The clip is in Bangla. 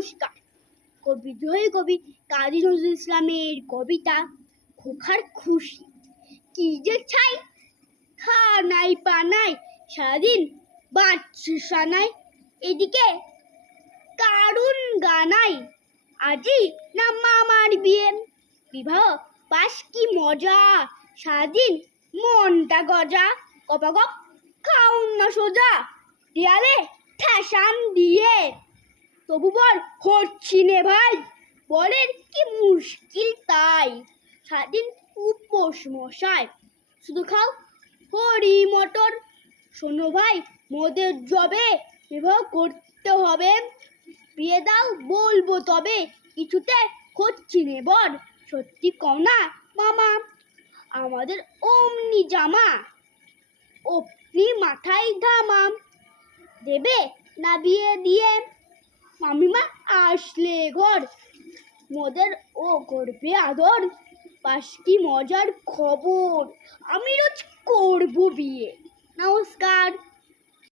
নমস্কার। কবি জয় কবি কাজী নজরুল ইসলামের কবিতা খোখার খুশি। কি যে চাই খা নাই পা নাই সারাদিন বাচ্চা সানাই এদিকে কারুন গানাই আজি না মামার বিয়ে। বিবাহ পাশ কি মজা, সারাদিন মনটা গজা। কপাগপ খাউন না সোজা, দেয়ালে ঠেসান দিয়ে। তবু বল, হচ্ছি নে ভাই। বলেন কি মুশকিল তাই। সারাদিন উপোস মশাই, শুধু খাও হরি মটর। শোনো ভাই, মোদের জবে বিবাহ করতে হবে। বিয়ে দাও বলব তবে, কিছুতে হচ্ছি নে বর। সত্যি কও না, মামা? আমাদের অমনি জামা, অমনি মাথায় ধামাম দেবে না বিয়ে দিয়ে? মামিমা আসলে ঘর। মদের ও করবে আদর পাশ কি মজার খবর। আমি রোজ করব বিয়ে। নমস্কার।